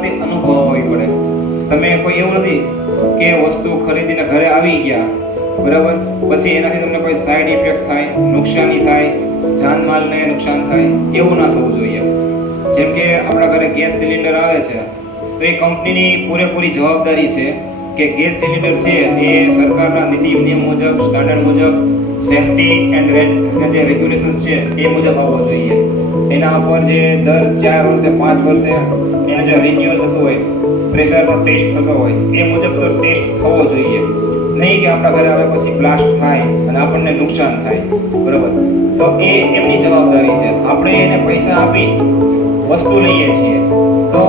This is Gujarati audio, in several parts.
શાંતિ અનુભવવી પડે. તમે કોઈ એવું નથી કે વસ્તુ ખરીદીને ઘરે આવી ગયા, બરાબર, પછી એનાથી તમને કોઈ સાઈડ ઇફેક્ટ થાય, નુકસાની થાય, જાનમાલને નુકસાન થાય, એવું ના થવું જોઈએ. જેમ કે આપણા ઘરે ગેસ સિલિન્ડર આવે છે તો એ કંપનીની પૂરેપૂરી જવાબદારી છે કે ગેસ સિલિન્ડર છે એ સરકારના નીતિ નિયમ મુજબ, સ્ટાન્ડર્ડ મુજબ, સેફટી એન્ડ જે રેગ્યુલેશન્સ છે એ મુજબ આવવો જોઈએ. એના ઉપર જે દર 4 વર્ષે 5 વર્ષે એનો જે રિન્યુઅલ થતો હોય, પ્રેશરનો ટેસ્ટ થતો હોય, એ મુજબ તો ટેસ્ટ થવો જોઈએ. નહીં કે આપણા ઘરે આવે પછી બ્લાસ્ટ થાય અને આપણને નુકસાન થાય, બરાબર. તો એ એમની જવાબદારી છે. આપણે એને પૈસા આપી વસ્તુ લઈએ છીએ તો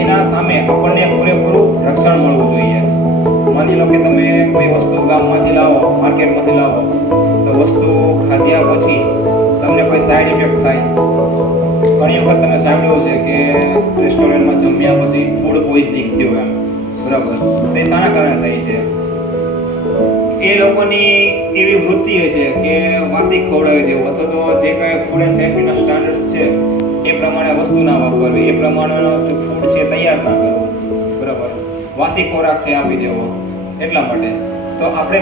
એના સામે આપણને પૂરેપૂરું રક્ષણ મળવું જોઈએ. માની લો કે તમે કોઈ વસ્તુ ગામમાંથી લાવો, માર્કેટમાંથી લાવો, તો વસ્તુ ખાધ્યા પછી તમને કોઈ સાઈડ ઇફેક્ટ થાય. ઘણી વખત તમે સાંભળ્યું છે કે રેસ્ટોરન્ટમાં જમ્યા પછી ફૂડ પોઈઝનિંગ થયું એમ, બરાબર. તો એ શાના કારણે થાય છે? એ લોકોની એવી વૃત્તિ છે કે વાસી ખવડાવી દેવું, અથવા તો જે કાંઈ ફૂડ એન્ડ સેફ્ટીના સ્ટાન્ડર્ડ્સ છે એ પ્રમાણે વસ્તુ ના વાપરવી, એ પ્રમાણેનો જે ફૂડ છે તૈયાર ના કરવું, બરાબર. વાસી ખોરાક છે આપી દેવો, એટલા માટે. તો આપણે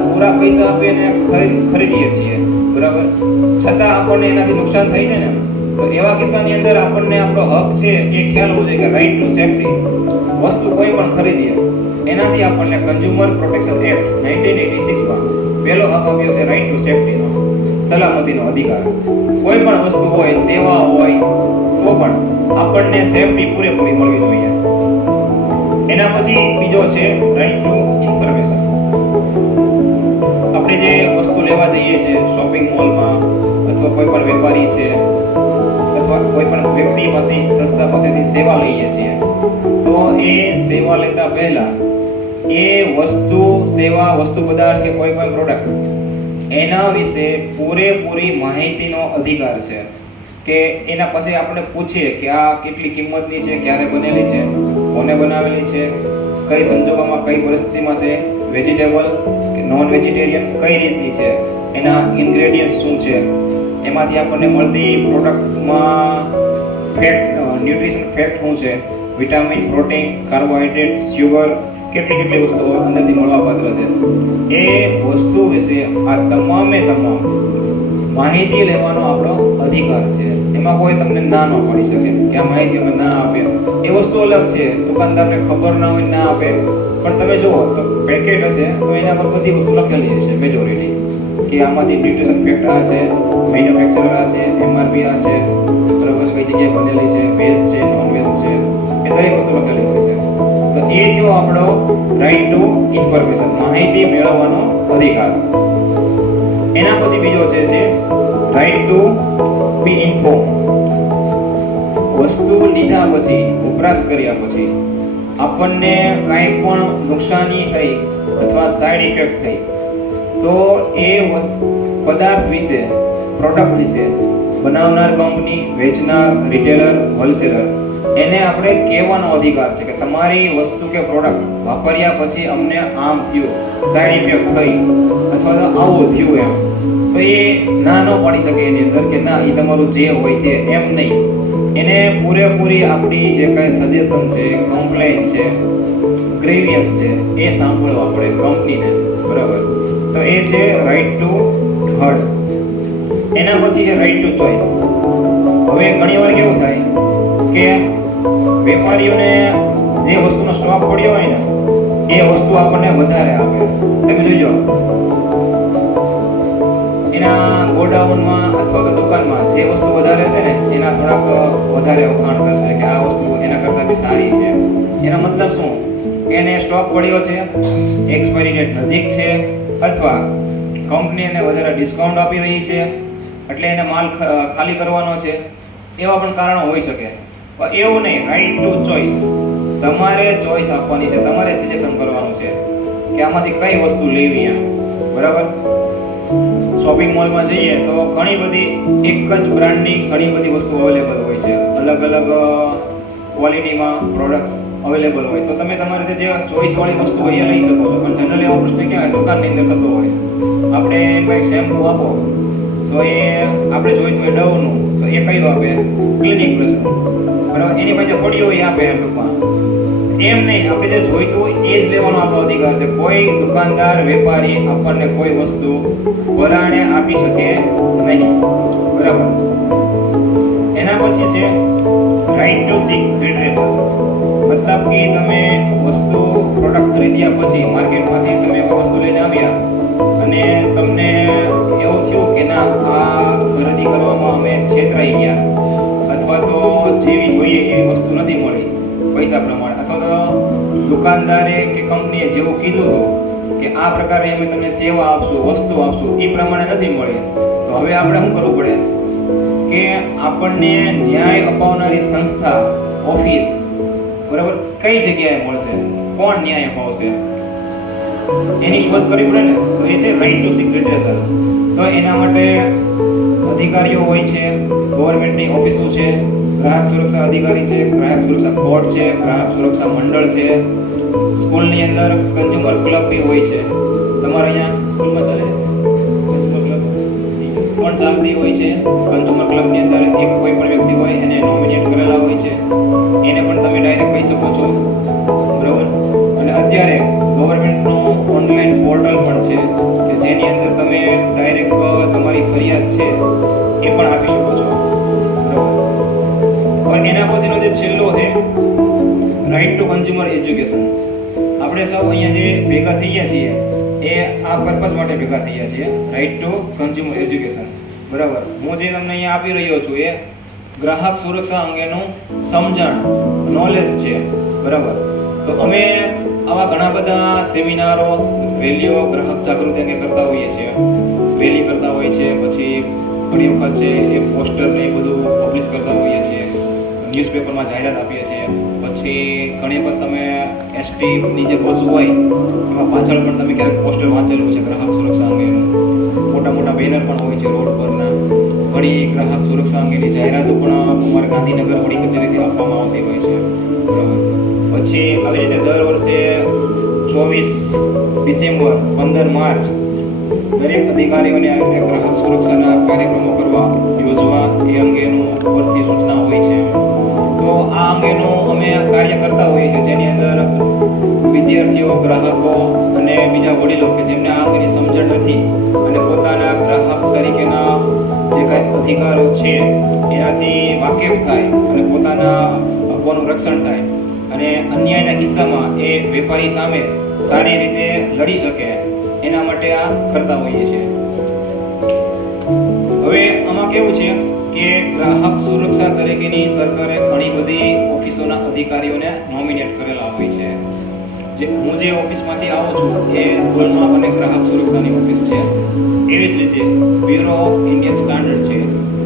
પૂરા પૈસા આપીને ખરીદીએ છીએ, બરાબર, છતાં આપણને એનાથી નુકસાન થાય છે ને. તો એવા કિસ્સાની અંદર આપણને આપણો હક છે એ ખ્યાલ હોવો જોઈએ કે રાઈટ ટુ સેફ્ટી. વસ્તુ કોઈ પણ ખરીદીએ એનાથી આપણને કન્ઝ્યુમર પ્રોટેક્શન એક્ટ 1986માં પહેલો હક આપ્યો છે રાઈટ ટુ સેફ્ટીનો, સલામતીનો અધિકાર. કોઈ પણ વસ્તુ હોય, સેવા હોય, તો પણ આપણને સેફ્ટી પૂરેપૂરી મળવી જોઈએ. એના પછી બીજો છે રાઈટ ટુ ઇન્ફોર્મેશન. આપણે જે વસ્તુ લેવા જઈએ છીએ શોપિંગ મોલમાં, અથવા કોઈ પણ વેપારી છે અથવા કોઈ પણ વ્યક્તિ પાસે, સંસ્થા પાસેથી સેવા લઈએ છીએ, તો એ સેવા લેતા પહેલા એ વસ્તુ પદાર્થ કે કોઈ પણ પ્રોડક્ટ, એના વિશે પૂરેપૂરી માહિતીનો અધિકાર છે. કે એના પછી આપણે પૂછીએ કે આ કેટલી કિંમતની છે, ક્યારે બનેલી છે, કોને બનાવેલી છે, કઈ સંજોગોમાં, કઈ પરિસ્થિતિમાં છે, વેજીટેબલ કે નોન વેજીટેરિયન, કઈ રીતની છે, એના ઇન્ગ્રેડિયન્ટ શું છે, એમાંથી આપણને મળતી પ્રોડક્ટમાં ફેક્ટ, ન્યુટ્રિશન ફેક્ટ શું છે, વિટામિન, પ્રોટીન, કાર્બોહાઈડ્રેટ, શુગર, કેટલી વસ્તુઓ અંદરથી મળવાપાત્ર છે. એ વસ્તુ વિશે આ તમામે તમામ માહિતી લેવાનો આપણો અધિકાર છે. એમાં કોઈ તમને ના ન પાડી શકે કે આ માહિતી અમે ના આપે. એ વસ્તુ અલગ છે, દુકાનદારને ખબર ના હોય, ના આપે. પણ તમે જુઓ તો પેકેટ હશે તો એના પર બધી વસ્તુ લખેલી હશે, મેજોરિટી, કે આમાંથી ન્યુટ્રિશન ફેક્ટ આ છે, મેન્યુફેક્ચરર આ છે, એમઆરપી આ છે, બરાબર, કઈ જગ્યાએ બનેલી છે, વેજ છે, નોન વેજ છે, એ દરેક વસ્તુ લખેલી હોય છે. તો એ જો આપણો રાઈટ ટુ ઇન્ફોર્મેશન, માહિતી મેળવવાનો અધિકાર. એના પછી બીજો છે રાઈટ ટુ બી ઇન્ફોર્મ. વસ્તુ લીધા પછી, વપરાશ કર્યા પછી આપણને કાંઈ પણ નુકસાની થઈ અથવા સાઈડ ઇફેક્ટ થઈ તો એ પદાર્થ વિશે, પ્રોડક્ટ વિશે બનાવનાર કંપની, વેચનાર, રિટેલર, હોલસેલર, એને આપણે કહેવાનો અધિકાર છે કે તમારી વસ્તુ કે પ્રોડક્ટ વાપર્યા પછી અમને આમ થયું, સાઈડ ઇફેક્ટ થઈ, અથવા તો આવું થયું એમ. તો એ ના ન પાડી શકે એની અંદર કે ના, એ તમારું જે હોય તે, એમ નહીં. એને પૂરેપૂરી આપણી જે કાંઈ સજેશન છે, કમ્પ્લેન છે, ગ્રેવિયન્સ છે, એ સાંભળવા પડે કંપનીને, બરાબર. તો એ છે રાઈટ ટુ હર્ડ. એના પછી છે રાઈટ ટુ ચોઇસ. હવે ઘણી વાર કેવું થાય કે વેપારીઓને જે વસ્તુનો સ્ટોક પડ્યો હોય ને એ વસ્તુ આપણને વધારે આપે. તમે જોજો એના ગોડાઉનમાં અથવા તો દુકાનમાં જે વસ્તુ વધારે છે ને એના થોડાક વધારે વખાણ કરશે કે આ વસ્તુ એના કરતાં બી સારી છે. એનો મતલબ શું? એને સ્ટોક પડ્યો છે, એક્સપાયરી ડેટ નજીક છે, અથવા કંપની એને વધારે ડિસ્કાઉન્ટ આપી રહી છે એટલે એને માલ ખાલી કરવાનો છે. એવા પણ કારણો હોઈ શકે. પણ એવું નહીં, રાઈટ ટુ ચોઇસ. તમારે ચોઇસ આપવાની છે, તમારે સિલેક્શન કરવાનું છે કે આમાંથી કઈ વસ્તુ લેવી એમ, બરાબર. શોપિંગ મોલમાં જઈએ તો ઘણી બધી એક જ બ્રાન્ડની ઘણી બધી વસ્તુ અવેલેબલ હોય છે, અલગ અલગ ક્વોલિટીમાં પ્રોડક્ટ્સ અવેલેબલ હોય. તો તમે તમારી રીતે જે ચોઇસ વાળી વસ્તુ હોય એ લઈ શકો છો. પણ જનરલી એવો પ્રશ્ન ક્યાં દુકાનની અંદર થતો હોય, આપણે કોઈ શેમ્પુ આપો તો એ આપણે જોઈતું હોય ડવનું, તો એ કયું આપે? Clinic plus. બરાબર, એની પાસે પડ્યો હોય એ આપે એમ ટૂંકમાં. એમ નહીં, આપણે જે જોઈતું હોય એ જ લેવાનો આપણો અધિકાર છે. કોઈ દુકાનદાર વેપારી આપણને કોઈ વસ્તુ પરાણે આપી શકે નહીં. બરાબર. એના પછી છે રાઈટ ટુ સીક રિડ્રેસલ. મતલબ કે તમે વસ્તુ પ્રોડક્ટ ખરીદ્યા પછી માર્કેટમાંથી તમે વસ્તુ લઈને આવ્યા અને તમને એવું થયું કે ના, આ ખરીદી કરવામાં અમે છેતરાઈ ગયા, અથવા તો જેવી જોઈએ એવી વસ્તુ નથી મળી પૈસા પ્રમાણે, અથવા તો દુકાનદારે કે કંપનીએ જેવું કીધું હતું કે આ પ્રકારે અમે તમને સેવા આપશું, વસ્તુ આપશું, એ પ્રમાણે નથી મળી, તો હવે આપણે શું કરવું પડે કે આપણને ન્યાય અપાવનારી સંસ્થા, ઓફિસ, બરાબર, કઈ જગ્યાએ મળશે, કોણ ન્યાય અપાવશે, એની શોધ કરવી પડે ને. તો એ છે રાઈટ ટુ સીક રિડ્રેસલ. તો એના માટે અધિકારીઓ હોય છે, ગવર્મેન્ટની ઓફિસો છે, ગ્રાહક સુરક્ષા અધિકારી છે, ગ્રાહક સુરક્ષા કોર્ટ છે, ગ્રાહક સુરક્ષા મંડળ છે, સ્કૂલની અંદર કન્ઝ્યુમર ક્લબ બી હોય છે. તમારે અહીંયા સ્કૂલમાં ચાલે કન્ઝ્યુમર ક્લબ પણ ચાલતી હોય છે. કન્ઝ્યુમર ક્લબની અંદર એક કોઈ પણ વ્યક્તિ હોય એને નોમિનેટ કરેલા હોય છે, એને પણ તમે ડાયરેક્ટ કહી શકો છો. બરાબર. અને અત્યારે ગવર્મેન્ટનું ઓનલાઈન પોર્ટલ પણ છે કે જેની અંદર તમે ડાયરેક્ટ તમારી ફરિયાદ છે એ પણ આપી શકો છો. બરાબર. અને એના પછીનો જે છેલ્લો છે રાઈટ ટુ કન્ઝ્યુમર એજ્યુકેશન. આપણે સૌ અહીંયા જે ભેગા થયા છીએ એ આ પર્પઝ માટે ભેગા થયા છીએ, રાઈટ ટુ કન્ઝ્યુમર એજ્યુકેશન. બરાબર. હું જે તમને અહીંયા આપી રહ્યો છું એ ગ્રાહક સુરક્ષા અંગેનું સમજણ, નોલેજ છે. બરાબર. તો અમે આવા ઘણા બધા સેમિનારો, રેલીઓ, ગ્રાહક જાગૃતિ અંગે કરતા હોઈએ છીએ. રેલી કરતા હોય છે, પછી ઘણી વખત છે એ પોસ્ટર ને એ બધું પબ્લિશ કરતા હોઈએ છીએ, ન્યૂઝપેપરમાં જાહેરાત આપીએ છીએ. પછી ઘણી વખત તમે એસટીની જે બસ હોય એમાં પાછળ પણ તમે ક્યારેક પોસ્ટર વાંચેલું છે ગ્રાહક સુરક્ષા અંગેનું. મોટા મોટા બેનર પણ હોય છે રોડ પરના. ઘણી ગ્રાહક સુરક્ષા અંગેની જાહેરાતો પણ અમારે ગાંધીનગર વડી કચેરીથી આપવામાં આવતી હોય છે. બરાબર. પછી આવી રીતે દર વર્ષે 24 ડિસેમ્બર, 15 માર્ચ દરેક અધિકારીઓને આ રીતે ગ્રાહક સુરક્ષાના કાર્યક્રમો કરવા, યોજવા એ અંગેનું ભરતી સૂચના હોય છે. તો આ અંગેનું અમે કાર્ય કરતા હોઈએ છીએ, જેની અંદર વિદ્યાર્થીઓ, ગ્રાહકો અને બીજા વડીલો કે જેમને આ અંગેની સમજણ નથી અને પોતાના ગ્રાહક તરીકેના જે કાંઈ અધિકારો છે એનાથી વાકેફ થાય અને પોતાના હકોનું રક્ષણ થાય અને અન્યાયના કિસ્સામાં એ વેપારી સામે સારી રીતે લડી શકે, એના માટે આ કરતા હોઈએ છીએ. હવે આમાં કેવું છે કે ગ્રાહક સુરક્ષા તરીકેની સરકારે ઘણી બધી ઓફિસોના અધિકારીઓને નોમિનેટ કરેલા હોય છે. હું જે ઓફિસમાંથી આવું છું એ ગોલમાપ અને ગ્રાહક સુરક્ષાની ઓફિસ છે. એવી જ રીતે બ્યુરો ઓફ ઇન્ડિયન સ્ટાન્ડર્ડ છે,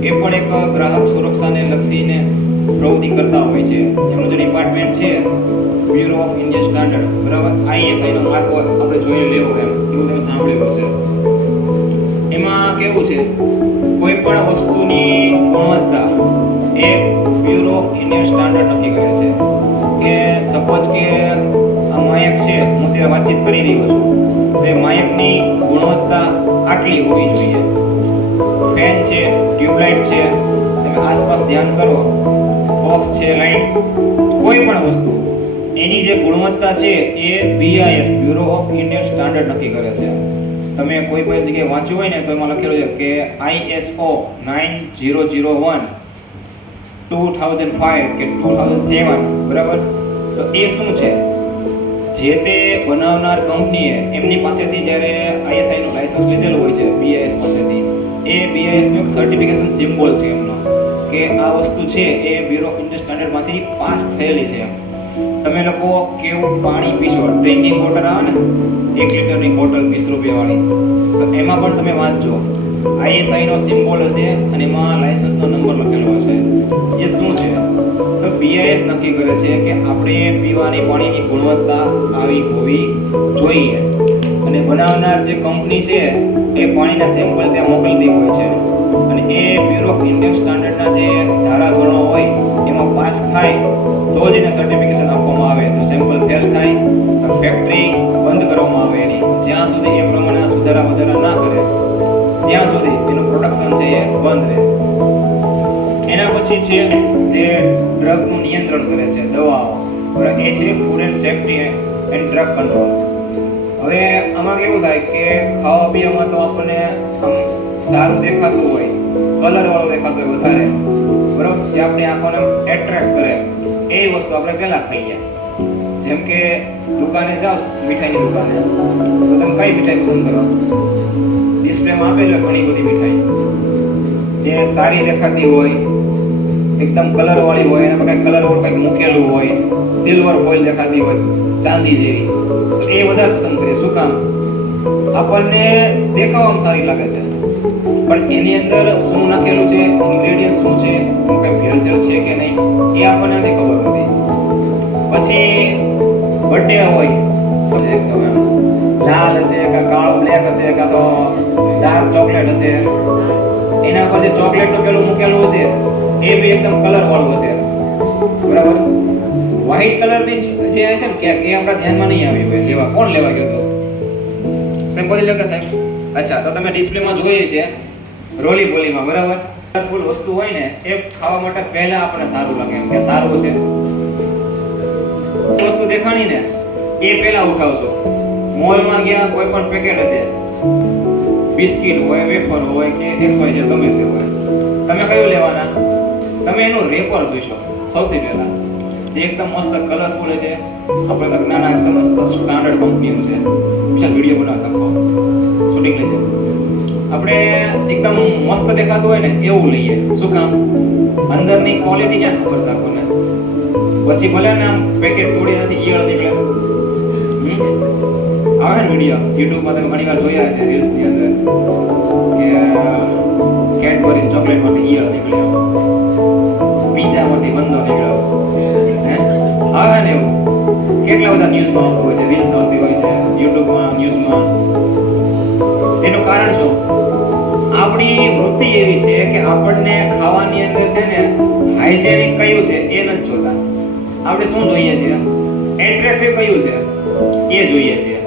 એ પણ એક ગ્રાહક સુરક્ષાને લક્ષીને પ્રવૃત્તિ કરતા હોય છે. એમનું જે ડિપાર્ટમેન્ટ છે બ્યુરો ઓફ ઇન્ડિયન સ્ટાન્ડર્ડ, બરાબર, ISI નો માર્ક આપણે જોઈ લેવો એમ, એવું તમે સાંભળ્યું હશે. એમાં કેવું છે, કોઈ પણ વસ્તુની ગુણવત્તા એ બ્યુરો ઓફ ઇન્ડિયન સ્ટાન્ડર્ડ નક્કી કરે છે. કે સપોઝ કે આ માયક છે, હું તે વાતચીત કરી રહ્યો છું, તે માયકની ગુણવત્તા આટલી હોવી જોઈએ. ફેન છે, ટ્યુબલાઇટ છે, તમે આસપાસ ધ્યાન કરો, બોક્સ છે, લાઇટ, કોઈ પણ વસ્તુ એની જે ગુણવત્તા છે એ BIS, bureau of Indian standard નક્કી કરે છે. તમે કોઈ પણ જગ્યાએ વાંચ્યું હોય ને તો એમાં લખેલું છે કે ISO 9001 2005 કે 2007, બરાબર. તો એ શું છે, જે તે બનાવનાર કંપનીએ એમની પાસેથી જ્યારે ISI નું લાયસન્સ લીધેલું હોય છે BIS પાસેથી, એ BIS નું સર્ટિફિકેશન સિમ્બોલ છે એમનો, કે આ વસ્તુ છે એ બ્યુરો ઓફ ઇન્ડિયન સ્ટાન્ડર્ડમાંથી પાસ થયેલી છે. તમે લોકો કેવું પાણી પીશો, ડ્રિંકિંગ વોટર આવે ને 1 લીટરની બોટલ 20 રૂપિયાવાળી, તો એમાં પણ તમે વાંચજો ISI નો સિમ્બોલ હશે અને એમાં લાયસન્સનો નંબર લખેલો હશે. એ શું છે, તો BIS નક્કી કરે છે કે આપણે પીવાની પાણીની ગુણવત્તા આવી હોવી જોઈએ. અને બનાવનાર જે કંપની છે એ પાણીના સેમ્પલ ત્યાં મોકલતી હોય છે અને એ બ્યુરો ઓફ ઇન્ડિયન સ્ટાન્ડર્ડના જે ધારાધોરણો હોય એમાં પાસ થાય તો જ એને સર્ટિફિકેશન આપવામાં આવે. તો સેમ્પલ ફેલ થાય તો ફેક્ટરી બંધ કરવામાં આવે એની. જ્યાં સુધી એ પ્રમાણે સુધારા વધારા ના કરે ત્યાં સુધી એનું પ્રોડક્શન છે એ બંધ રહે. છે જે ડ્રગનું નિયંત્રણ કરે છે, દવાઓ, બરાબર, એ છે food and safety and drug control. હવે આમાં કેવું થાય કે ખાવા પીવામાં તો આપણને આમ સારું દેખાતું હોય, કલર વાળું દેખાતું હોય વધારે, બરાબર, જે આપણી આંખોને એટ્રેક્ટ કરે એ વસ્તુ આપણે પહેલા ખાઈએ. જેમ કે દુકાને જાઓ, મીઠાઈની દુકાને, તો તમે કઈ મીઠાઈ પસંદ કરો? ડિસ્પ્લેમાં આપેલી ઘણી બધી મીઠાઈ જે સારી દેખાતી હોય, એકદમ કલર વાળી હોય, એના પર કલર વાળું કંઈક મૂકેલું હોય, સિલ્વર ફોઇલ દેખાતી હોય, ચાંદી જેવી, તો એ વધારે પસંદ કરીએ. શું કામ? આપણને દેખાવામાં સારી લાગે છે, પણ એની અંદર શું નાખેલું છે, ઇન્ગ્રેડિયન્ટ શું છે, કઈ ભેળસેળ છે કે નહીં, એ આપણને નથી ખબર હોતી. પછી બર્થડે હોય તો એકદમ લાલ હશે કે કાળો બ્લેક હશે કે તો ડાર્ક ચોકલેટ હશે, એના પર જે ચોકલેટનું પેલું મૂકેલું હશે એ બી એકદમ કલર વાળું હશે, બરાબર. વ્હાઈટ કલરની જે હશે ને કેક એ આપણા ધ્યાનમાં નહીં આવ્યું હોય લેવા. કોણ લેવા ગયો હતો? તમે બોલી લો કે સાહેબ? અચ્છા, તો તમે ડિસ્પ્લેમાં જોઈએ છે રોલી બોલીમાં, બરાબર, કલરફુલ વસ્તુ હોય ને એ ખાવા માટે પહેલા આપણને સારું લાગે એમ કે સારું છે. વસ્તુ દેખાણી ને એ પહેલા ઉઠાવતો. મોલમાં ગયા, કોઈ પણ પેકેટ હશે, બિસ્કિટ હોય, વેફર હોય કે XYZ ગમે તે હોય, તમે કયું લેવાના? તમે એનું રેપર જોઈશો સૌથી પહેલા, જે એકદમ મસ્ત કલરફુલ છે. આપણે કંઈક નાના સ્ટાન્ડર્ડ કંપનીનું છે, વિશાલ વિડીયો બનાવતા શૂટિંગ લઈ જાય, આપણે એકદમ મસ્ત દેખાતું હોય ને એવું લઈએ. શું કામ? અંદરની ક્વોલિટી ક્યાં ખબર છે આપણને? પછી ભલે ને આમ પેકેટ તોડી નથી, ઈયળ નીકળે, આવે ને વિડીયો યુટ્યુબમાં તમે ઘણી વાર જોયા છે, રીલ્સ ની અંદર, કે કેડબરી ચોકલેટ માંથી ઈયળ નીકળ્યો, પીઝામાંથી બંધો નીકળ્યો, આવે ને એવું કેટલા બધા ન્યૂઝમાં આવતું હોય છે, રીલ્સ આવતી હોય છે યુટ્યુબમાં, ન્યૂઝમાં. એનું કારણ શું? આપણી વૃત્તિ એવી છે કે આપણને ખાવાની અંદર છે ને હાઇજેનિક કયું છે એ નથી જોતા. આપણે શું જોઈએ છીએ? એટ્રેક્ટિવ કયું છે એ જોઈએ છીએ,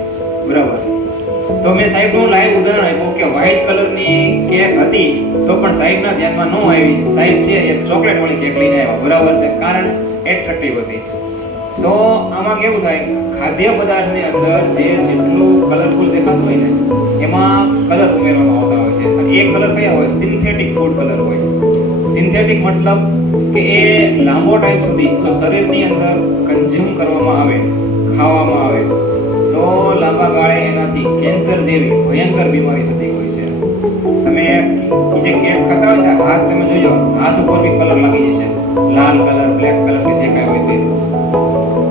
બરાબર. તો મેં સાહેબનું લાઈવ ઉદાહરણ આપ્યું કે વ્હાઈટ કલરની કેક હતી તો પણ સાહેબના ધ્યાનમાં ન આવી. સાહેબ છે એ ચોકલેટ વાળી કેક લઈને આવ્યા, બરાબર છે, કારણ એટ્રેક્ટિવ હતી. તો આમાં કેવું થાય? ખાદ્ય પદાર્થની અંદર જે જેટલું કલરફુલ દેખાતું હોય ને એમાં કલર ઉમેરવામાં આવતા હોય છે. એ કલર કયા હોય? સિન્થેટિક ફૂડ કલર હોય. સિન્થેટિક મતલબ કે એ લાંબો ટાઈમ સુધી જો શરીરની અંદર કન્ઝ્યુમ કરવામાં આવે, ખાવામાં આવે, તો લાંબા ગાળે એનાથી કેન્સર જેવી ભયંકર બીમારી થતી હોય છે. તમે જે કેક ખાતા હોય ને, હાથ તમે જોજો, હાથ ઉપર બી કલર લાગી જશે, લાલ કલર, બ્લેક કલર કે જે કાંઈ હોય તે.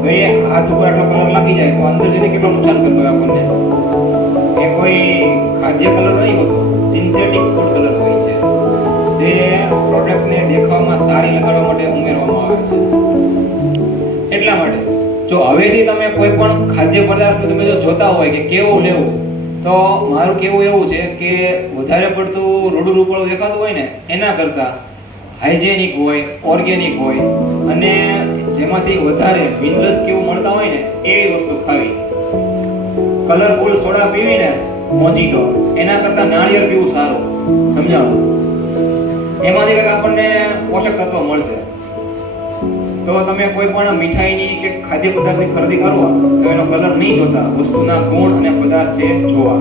તો એ હાથ ઉપર આટલો કલર લાગી જાય તો અંદર જઈને કેટલું નુકસાન કરતો હોય આપણને? એ કોઈ ખાદ્ય કલર નહીં હોતો, સિન્થેટિક ફૂડ કલર હોય છે, જે પ્રોડક્ટને દેખાવમાં સારી લગાડવા માટે ઉમેરવામાં આવે છે. એટલા માટે જો હવેથી તમે કોઈ પણ ખાદ્ય પદાર્થ તમે જો જોતા હોય કે કેવું લેવું, તો મારું કેવું એવું છે કે વધારે પડતું રૂડું રૂપડું દેખાતું હોય ને એના કરતાં હાઇજેનિક હોય, ઓર્ગેનિક હોય અને જેમાંથી વધારે મિનરલ્સ કેવું મળતા હોય ને એવી વસ્તુ ખાવી. કલરફુલ સોડા પીવી ને મોજીટો, એના કરતાં નાળિયેર પીવું સારું. સમજાવો? એમાંથી કંઈક આપણને પોષક તત્વો મળશે. તો તમે કોઈ પણ મીઠાઈની કે ખાદ્ય પદાર્થની ખરીદી કરો તો એનો કલર નહીં જોતા, વસ્તુના ગુણ અને પદાર્થ છે જોવા.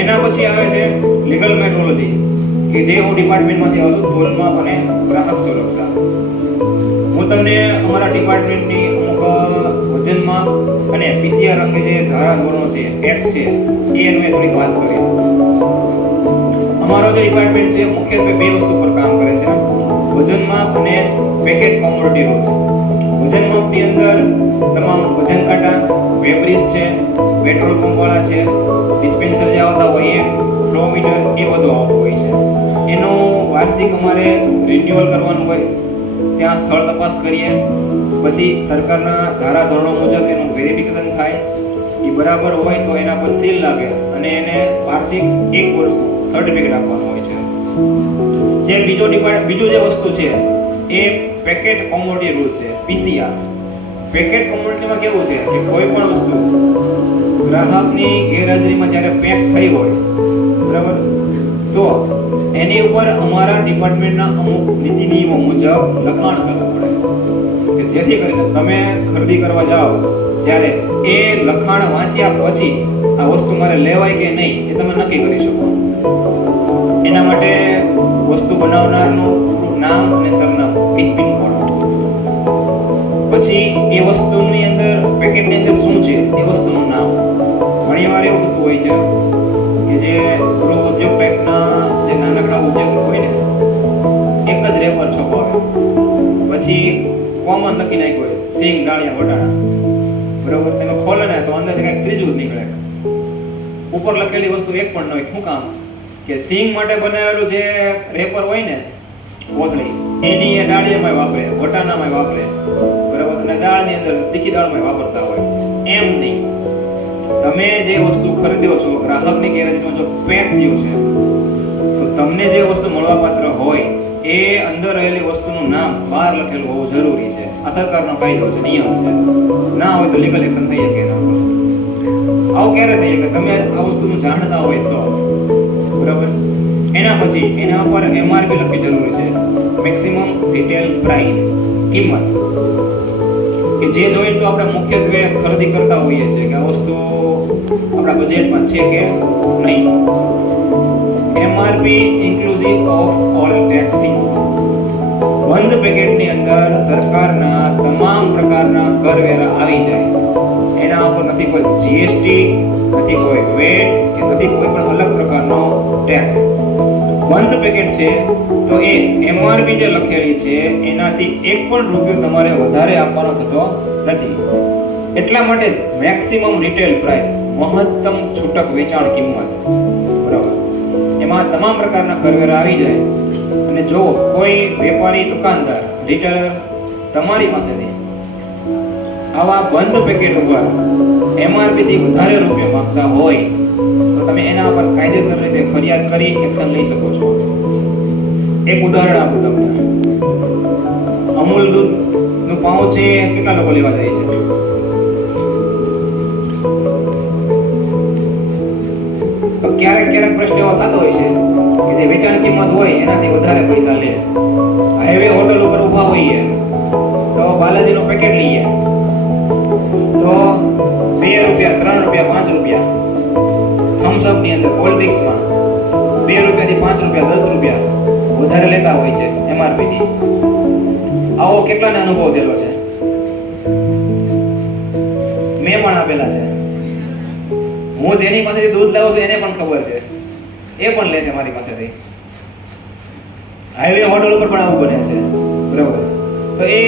એના પછી આવે છે લીગલ મેટ્રોલોજી, કે જે હું ડિપાર્ટમેન્ટમાંથી આવું છું, તોલમાપ અને ગ્રાહક સુરક્ષા. હું તમને અમારા ડિપાર્ટમેન્ટની અમુક વજનમાં અને PCR અંગે જે ધારા ધોરણો છે, એક્ટ છે, એ અન્વયે થોડીક વાત કરીશ. અમારો જે ડિપાર્ટમેન્ટ છે મુખ્યત્વે બે વસ્તુ પર કામ કરે છે: વજનમાપ અને પેકેટ કોમોડિટી રૂલ્સ. વજનમાપની અંદર તમામ વજન કાંટા, વેબ્રિજ છે, પેટ્રોલ પંપ વાળા છે, ડિસ્પેન્સર જે આવતા હોય એ, ફ્લોમીટર, એ બધું આવતું હોય છે. એનું વાર્ષિક અમારે રિન્યુઅલ કરવાનું હોય, ત્યાં સ્થળ તપાસ કરીએ, પછી સરકારના ધારા ધોરણો મુજબ એનું વેરિફિકેશન થાય, એ બરાબર હોય તો એના પર સીલ લાગે અને એને વાર્ષિક 1 વર્ષ સર્ટિફિકેટ આપવાનું હોય છે. જે બીજું જે વસ્તુ છે એ પેકેટ કોમોડિટી રૂલ્સ છે, PCR. પેકેટ કોમોડિટીમાં કેવું છે કે કોઈ પણ વસ્તુ ગ્રાહકની ગેરહાજરીમાં જ્યારે પેક થઈ હોય, બરાબર, તો એની ઉપર અમારા ડિપાર્ટમેન્ટના અમુક નીતિ નિયમો મુજબ લખાણ કરવું પડે કે જેથી કરીને તમે ખરીદી કરવા જાઓ ત્યારે એ લખાણ વાંચ્યા પછી આ વસ્તુ મારે લેવાય કે નહીં એ તમે નક્કી કરી શકો. એના માટે વસ્તુ બનાવનારનું નામ અને સરનામું, એક પિનકોડ, પછી એ વસ્તુની અંદર પેકેટની અંદર શું છે એ વસ્તુનું નામ. ઘણીવાર એવું થતું હોય છે કે જે ગૃહ ઉદ્યોગ ટાઈપના જે નાનકડા ઉદ્યોગો હોય ને એક જ રેપર છપાવે, પછી કોમન લખી નાખ્યું હોય સિંગ, ડાળિયા, વટાણા, બરાબર. તમે ખોલે ને તો અંદરથી કંઈક ત્રીજું જ નીકળે. ઉપર લખેલી વસ્તુ એક પણ ન હોય. શું કામ? કે સિંગ માટે બનાવેલું જે રેપર હોય ને કોથળી, એની એ ડાળિયામાં વાપરે, વટાણામાં વાપરે, બરાબર, અને દાળની અંદર તીખી દાળમાં વાપરતા હોય. એમ નહીં, તમે જે વસ્તુ ખરીદ્યો છો ગ્રાહકની ગેરહાજરીમાં જો પેક થયું છે તો તમને જે વસ્તુ મળવાપાત્ર હોય એ અંદર રહેલી વસ્તુનું નામ બહાર લખેલું હોવું જરૂરી છે. આ સરકારનો કાયદો છે, નિયમ છે. ના હોય તો લીગલ એક્શન થઈ શકે એના ઉપર. આવું ક્યારે થઈ શકે? તમે આ વસ્તુનું જાણતા હોય તો, બરાબર. એના પછી એના ઉપર એમઆરપી લખવી જરૂરી છે, મેક્સિમમ રિટેલ પ્રાઇસ, કિંમત, કે જે જોઈને તો આપણે મુખ્યત્વે ખરીદી કરતા હોઈએ છીએ કે આ વસ્તુ આપણા બજેટમાં છે કે નહીં. MRP inclusive of all taxes. બંધ પેકેટની અંદર સરકારના તમામ પ્રકારના કરવેરા આવી જાય. એના ઉપર નથી કોઈ જીએસટી, નથી કોઈ વેટ કે નથી કોઈ પણ અલગ પ્રકારનો ટેક્સ. બંધ પેકેટ છે તો એ એમઆરપી જે લખેલી છે એનાથી એક પણ રૂપિયો તમારે વધારે આપવાનો થતો નથી. એટલા માટે મેક્સિમમ રિટેલ પ્રાઇસ, મહત્તમ છૂટક વેચાણ કિંમત, બરાબર. એમાં તમામ પ્રકારના કરવેરા આવી જાય. અને જો કોઈ વેપારી, દુકાનદાર, રિટેલર તમારી પાસેથી આવા બંધ પેકેટ ઉપર એમઆરપી થી વધારે રૂપિયા માંગતા હોય તો તમે એના પર કાયદેસર રીતે ફરિયાદ કરી એક્શન લઈ શકો છો. એક ઉદાહરણ આપું તમને. અમૂલ દૂધનું પાઉચ છે, કેટલા લોકો લેવા જાય છે? તો ક્યારેક પ્રશ્ન એવો થતો હોય છે કે જે વેચાણ કિંમત હોય એનાથી વધારે પૈસા લે. હાઈવે હોટલ ઉપર ઊભા હોઈએ તો બાલાજીનું પેકેટ લઈએ તો 2 રૂપિયા, 3 રૂપિયા, 5 રૂપિયા. થમ્સઅપ ની અંદર, કોલ્ડ ડ્રિંક્સમાં 2 રૂપિયાથી 5 રૂપિયા, 10 રૂપિયા વધારે લેતા હોય છે એમઆરપી થી. આવો કેટલાને અનુભવ થયેલો છે? મેં પણ આપેલા છે. હું જેની પાસેથી દૂધ લાવું છું એને પણ ખબર છે, એ પણ લે છે મારી પાસેથી. હાઈવે હોટલ ઉપર પણ આવું બને છે, બરાબર. તો એ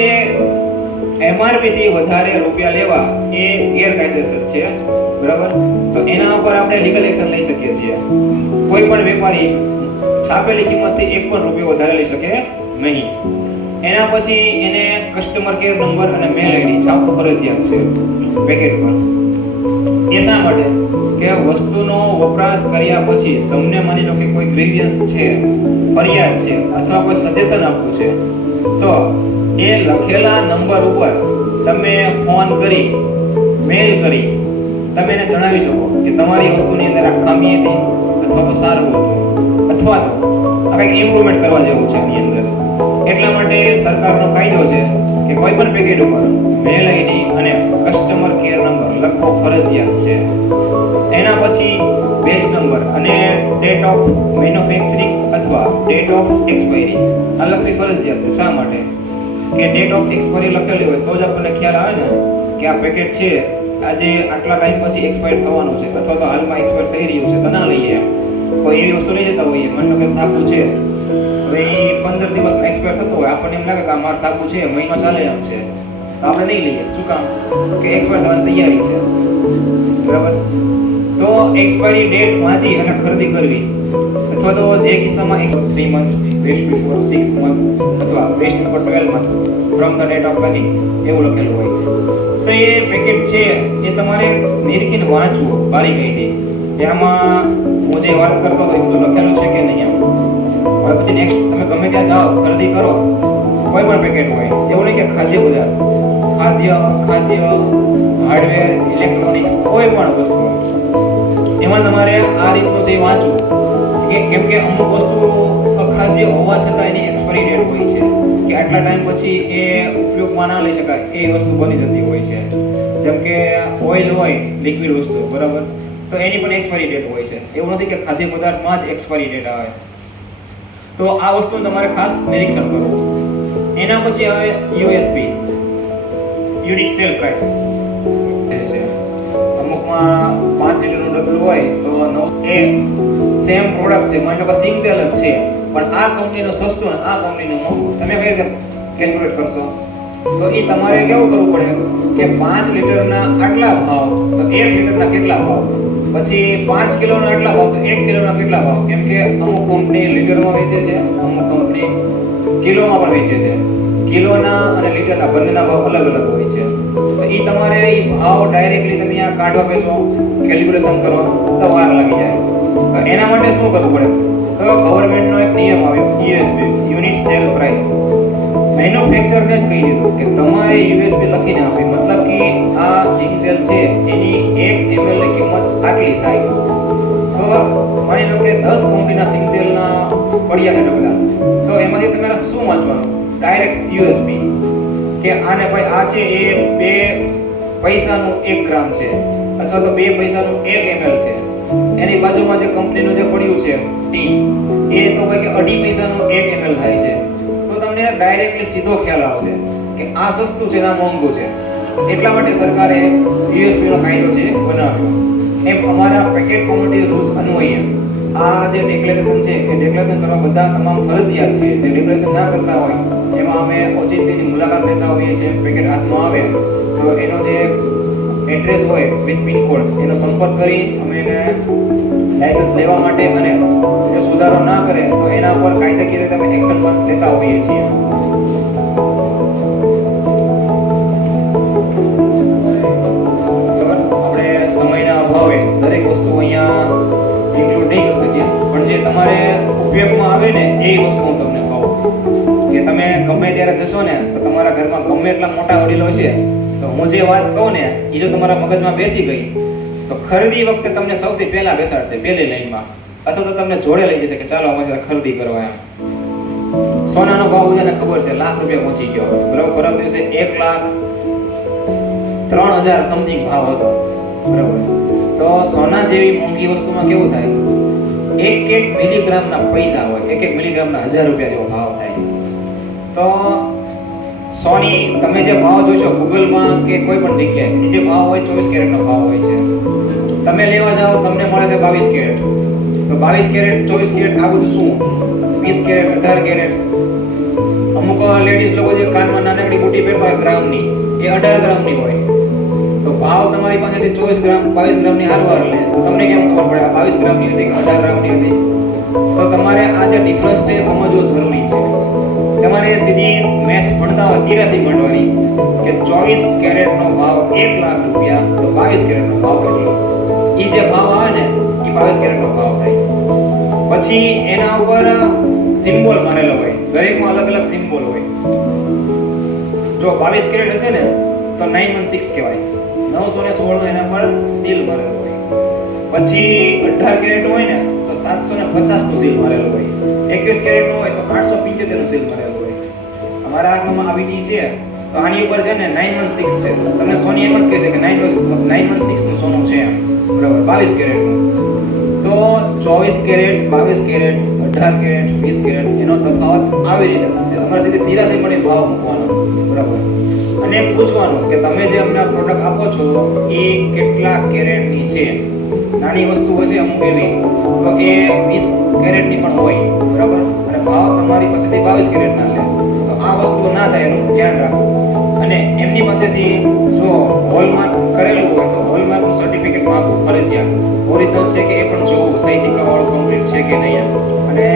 એમઆરપી થી વધારે રૂપિયા લેવા એ ગેરકાયદેસર છે, બરાબર. તો એના ઉપર આપણે લીગલ એક્શન લઈ શકીએ છીએ. કોઈ પણ વેપારી છાપેલી કિંમતથી 1 પણ રૂપિયો વધારે લઈ શકે નહીં. એના પછી એને કસ્ટમર કેર નંબર અને મેલ આઈડી છાપવું ફરજિયાત છે પેકેટ પર. એ શા માટે? કે વસ્તુનો વપરાશ કર્યા પછી તમને માની લો કે કોઈ ગ્રીવિયન્સ છે, ફરિયાદ છે અથવા કોઈ સજેશન આપવું છે તો એ લખેલા નંબર ઉપર તમે ફોન કરી, મેલ કરી તમે એને જણાવી શકો કે તમારી વસ્તુની અંદર આ ખામી હતી અથવા તો સારું હતું અથવા તો આ કંઈક ઇમ્પ્રુવમેન્ટ કરવા જેવું છે એની અંદર. એટલા માટે સરકારનો કાયદો છે કે કોઈ પણ પેકેટ ઉપર મેલ આઈડી અને કસ્ટમર કેર નંબર લખવો ફરજિયાત છે. એના પછી બેચ નંબર અને ડેટ ઓફ મેન્યુફેક્ચરિંગ અથવા ડેટ ઓફ એક્સપાયરી આ લખવી ફરજિયાત છે. શા માટે? કે ડેટ ઓફ એક્સપાયરી લખેલી હોય તો જ આપણને ખ્યાલ આવે ને કે આ પેકેટ છે આજે આટલા ટાઈમ પછી એક્સપાયર થવાનું છે અથવા તો હાલમાં એક્સપાયર થઈ રહ્યું છે તો ના લઈએ. કોઈ એવી વસ્તુ લઈ જતા હોઈએ, માનો કે સાબુ છે, હવે એ 15 દિવસમાં એક્સપાયર થતો હોય, આપણને એમ લાગે કે આ મારો સાબુ છે, મહિનો ચાલે એમ છે, તો આપણે નહીં લઈએ. શું કામ? કે એક્સપાયર થવાની તૈયારી છે, બરાબર. તો એક્સપાયરી ડેટ વાંચી અને ખરીદી કરવી. અથવા તો જે કિસ્સામાં 3 મંથ, બેસ્ટ બિફોર 6 મંથ અથવા best before 12 month from the date of cutting એવું લખેલું હોય તો એ પેકેટ છે એ તમારે નિરખીને વાંચવું બારીકાઈથી. એમાં હું જે વાત કરતો હતો એ બધું લખેલું છે કે નહીં. હવે પછી નેક્સ્ટ તમે ગમે ત્યાં જાઓ, ખરીદી કરો, કોઈ પણ પેકેટ હોય, એવું નહીં કે ખાદ્ય બજાર, ખાદ્ય, હાર્ડવેર, ઇલેક્ટ્રોનિક્સ, કોઈ પણ વસ્તુ, એમાં તમારે આ રીતનું જે વાંચવું કેમ કે અમુક વસ્તુ અખાદ્ય હોવા છતાં એની એક્સપાયરી ડેટ હોય છે કે આટલા ટાઈમ પછી એ ઉપયોગમાં ના લઈ શકાય એ વસ્તુ બની જતી હોય છે. જેમ કે ઓઇલ હોય, લિક્વિડ વસ્તુ, બરાબર, તો એની પણ એક્સપાયરી ડેટ હોય છે. એવું નથી કે ખાદ્ય પદાર્થમાં જ એક્સપાયરી ડેટ આવે. તો આ વસ્તુ તમારે ખાસ નિરીક્ષણ કરવું. એના પછી આવે યુએસપી, યુનિટ સેલ પ્રાઇસ. અમુકમાં 5 લીટરનું ડબલું હોય તો એ સેમ પ્રોડક્ટ છે, માનો કે સિંગતેલ જ છે, પણ આ કંપનીનું સસ્તું અને આ કંપનીનું મોંઘું. તમે કઈ રીતે કેલ્ક્યુલેટ કરશો? તો એ તમારે કેવું કરવું પડે કે 5 લીટરના આટલા ભાવ તો 1 લીટરના કેટલા ભાવ, પછી 5 કિલોના આટલા ભાવ તો 1 કિલોના કેટલા ભાવ. કેમ કે અમુક કંપની લીટરમાં વેચે છે, અમુક કંપની કિલોમાં પણ વેચે છે. કિલોના અને લીટરના બંનેના ભાવ અલગ અલગ હોય છે. તો એ તમારે એ ભાવ ડાયરેક્ટલી તમે આ કાઢવા બેસો, કેલ્ક્યુલેશન કરો તો વાર લાગી જાય. તો એના માટે શું કરવું પડે? તો ગવર્નમેન્ટનો એક નિયમ આવ્યો, યુએસપી, યુનિટ સેલ પ્રાઇસ. મેન્યુફેક્ચરને જ કહી દીધું કે તમારે યુએસપી લખીને આપવી, મતલબ કે આ સિંગતેલ છે એની 1 ml ની કિંમત આટલી થાય. તો માની લો કે 10 કંપનીના સિંગતેલના પડ્યા છે ડબલા, તો એમાંથી તમારે શું વાંચવાનું? ડાયરેક્ટ યુએસપી, કે આને ભાઈ આ છે એ 2 પૈસાનું 1 ગ્રામ છે, અથવા તો 2 પૈસાનું 1 ml છે. એની બાજુમાં જે કંપનીનું જે પડ્યું છે ટી, એ તો ભાઈ કે 2.5 પૈસાનું 1 ml થાય છે. તો તમને ડાયરેક્ટલી સીધો ખ્યાલ આવશે કે આ સસ્તું છે ને આ મોંઘું છે. એટલા માટે સરકારે યુએસપી નો કાયદો છે બનાવ્યો. એમ અમારા પેકેટ કોમોડિટી રૂલ્સ અન્વયે આ જે ડિક્લેરેશન છે એ ડિક્લેરેશન કરવા બધા તમામ ફરજિયાત છે. જે ડિક્લેરેશન ના કરતા હોય એમાં અમે ઓચિંતીની મુલાકાત લેતા હોઈએ છીએ. પેકેટ હાથમાં આવે તો એનો જે એડ્રેસ હોય વિથ પિન કોડ એનો સંપર્ક કરી અમે એને લાયસન્સ લેવા માટે અને જો સુધારો ના કરે તો એના ઉપર કાયદાકીય રીતે અમે એક્શન પણ લેતા હોઈએ છીએ. આપણે સમયના અભાવે દરેક વસ્તુ અહીંયા ઇન્ક્લુડ નહીં કરી શકીએ, પણ જે તમારે ઉપયોગમાં આવે ને એ વસ્તુ હું તમને કહું કે તમે ગમે ત્યારે જશો ને તો તમારા ઘરમાં ગમે એટલા મોટા વડીલો છે તો હું જે વાત કહું ને એ જો તમારા મગજમાં બેસી ગઈ તો ખરીદી વખતે તમને સૌથી પહેલા બેસાડશે પહેલી લાઈનમાં, અથવા તો તમને જોડે લઈ જશે કે ચાલો અમારે ખરીદી કરવા. એમ સોનાનો ભાવ બધાને ખબર છે, ₹1,00,000 પહોંચી ગયો, બરાબર. પરમ દિવસે 1,03,000 સમથિંગ ભાવ હતો, બરાબર. તો સોના જેવી મોંઘી વસ્તુમાં કેવું થાય, એક મિલીગ્રામના પૈસા હોય, એક મિલીગ્રામના ₹1,000 જેવો ભાવ થાય. તો સોની તમે જે ભાવ જોશો ગૂગલમાં કે કોઈ પણ જગ્યાએ, જે ભાવ હોય 24 કેરેટનો ભાવ હોય છે. તમે લેવા જાઓ તમને મળે છે 22 કેરેટ. તો 22 કેરેટ 24 કેરેટ આ બધું શું? 20 કેરેટ 18 કેરેટ. અમુક લેડીઝ લોકો જે કાનમાં નાનકડી બુટી પહેરતા હોય ગ્રામની, એ 18 ગ્રામની હોય. તો ભાવ તમારી પાસેથી 24 ગ્રામ 22 ગ્રામની હારવાર લે તો તમને કેમ ખબર પડે આ 22 ગ્રામની હતી કે 18 ગ્રામની હતી? તો તમારે આ જે ડિફરન્સ છે સમજવો જરૂરી છે. તમારે સીધી મેથ્સ ભણતા હોય 83 ભણવાની કે 24 કેરેટનો ભાવ ₹1,00,000 તો 22 કેરેટનો ભાવ કેટલો? એ જે ભાવ આવે ને એ 22 કેરેટનો ભાવ થાય. પછી એના ઉપર સિમ્બોલ મારેલો હોય, દરેકમાં અલગ અલગ સિમ્બોલ હોય. જો 22 કેરેટ હશે ને તો 916 કહેવાય, 916 નો એના પર સીલ મારેલો હોય. પછી 18 કેરેટ હોય ને તો 750 નું સીલ મારેલું હોય. 21 કેરેટ નો હોય તો 875 નું સીલ મારેલું હોય. અમારા હાથમાં આ વીટી છે તો આની ઉપર છે ને 916 છે. તમને સોની એમ જ કહેશે કે 916 નું સોનું છે, બરાબર, 22 કેરેટ નું. તો 24 કેરેટ, 22 કેરેટ, 18 કેરેટ, 20 કેરેટ એનો તફાવત આવી રીતે થશે. અમારે સીધી 83 મળી ભાવ મૂકવાનો, બરાબર. અને પૂછવાનું કે તમે જે અમને પ્રોડક્ટ આપો છો એ કેટલા કેરેટની છે. નાની વસ્તુ હશે અમુક એવી તો એ 20 કેરેટની પણ હોય, બરાબર, અને ભાવ તમારી પાસેથી 22 કેરેટના લે. તો આ વસ્તુ ના થાય એનું ધ્યાન રાખો. અને એમની પાસેથી જો હોલમાર્ક કરેલું હોય તો હોલમાર્કનું સર્ટિફિકેટ માંગવું ફરજિયાત. ઓરિજિનલ છે કે એ પણ જોવું, સહી સિક્કાવાળું કમ્પ્લીટ છે કે નહીં. અને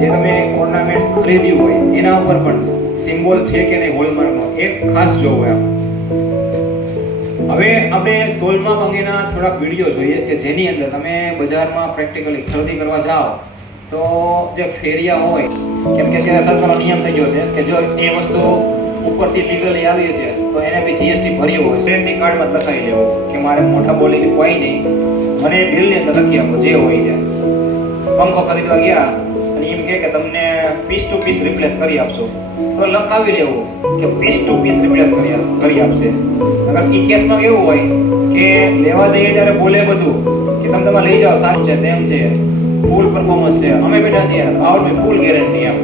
જે તમે ઓર્નામેન્ટ્સ ખરીદ્યું હોય એના ઉપર પણ સિમ્બોલ છે કે નહીં હોલમાર્કનો એક ખાસ જોવું એમ. હવે આપણે તોલમાપ અંગેના થોડાક વિડીયો જોઈએ કે જેની અંદર તમે બજારમાં પ્રેક્ટિકલી ખરીદી કરવા જાઓ તો જે ફેરિયા હોય, કેમ કે અત્યારે સરકારનો નિયમ થઈ ગયો છે કે જો એ વસ્તુ ઉપરથી લીગલી આવી છે તો એને બી જીએસટી ભર્યું હોય, ક્રેડિટ કાર્ડમાં લખાઈ લેવું કે મારે મોટા બોલી કોઈ નહીં, મને બિલની અંદર લખી આપો જે હોય છે. પંખો ખરીદવા ગયા અને એમ કે તમને પીસ ટુ પીસ રિપ્લેસ કરી આપશો, તો લખાવી લેવું કે પીસ ટુ પીસ રિપ્લેસ કરી આપશે. અગર ઈ કેસમાં કેવું હોય કે લેવા જઈએ ત્યારે બોલે બધું કે તમે તમારે લઈ જાઓ, સારું છે, તેમ છે, ફૂલ પરફોર્મન્સ છે, અમે બેઠા છીએ, ભાવની ફૂલ ગેરંટી આપ,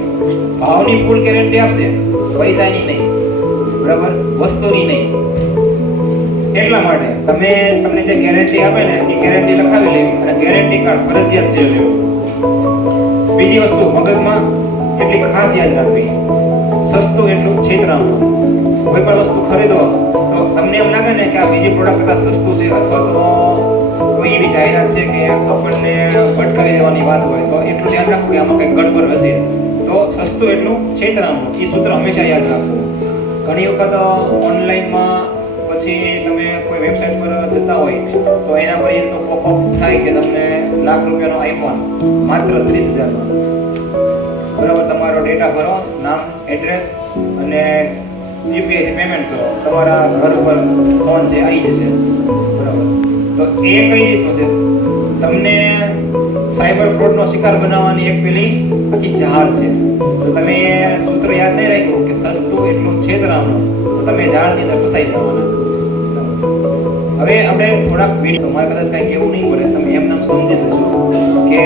ભાવની ફૂલ ગેરંટી આપશે, પૈસાની નહીં, બરાબર, વસ્તુની નહીં. એટલા માટે તમને જે ગેરંટી આપે ને એ ગેરંટી લખાવી લેવી અને ગેરંટી કાર્ડ ફરજિયાત છે લેવું. બીજી વસ્તુ મગજમાં એટલી ખાસ યાદ રાખવી, સસ્તું એટલું છેતરામણું. કોઈ પણ વસ્તુ ખરીદો તો તમને એમ લાગે ને કે આ બીજી પ્રોડક્ટ કરતાં સસ્તું છે, અથવા તો કોઈ એવી જાહેરાત છે કે આપણને ભટકાવી દેવાની વાત હોય, તો એટલું ધ્યાન રાખવું કે આમાં કંઈક ગડબડ હશે. તો સસ્તું એટલું છેતરામણું, એ સૂત્ર હંમેશા યાદ રાખવું. ઘણી વખત ઓનલાઈનમાં પછી તમે કોઈ વેબસાઇટ પર જતા હોય તો એના પર એનો પોપઅપ થાય કે તમને લાખ રૂપિયાનો આઈફોન માત્ર 30,000માં. બરાબર, તમારો ડેટા ભરો, નામ, એડ્રેસ અને યુપીઆઈ થી પેમેન્ટ કરો, તમારા ઘર ઉપર ફોન છે આવી જશે. બરાબર, તો એ કઈ રીતનું છે? તમને સાયબર ફ્રોડનો શિકાર બનાવવાની એક પેલી આખી ઝાડ છે. તો તમે સૂત્ર યાદ નહીં રાખ્યું કે સસ્તું એટલું છેતરામણું, તો તમે ઝાડની અંદર ફસાઈ જવાના. હવે આપણે થોડાક વિડીયો, મારે કદાચ કાંઈ કેવું નહીં પડે, તમે એમ નામ સમજી જશો કે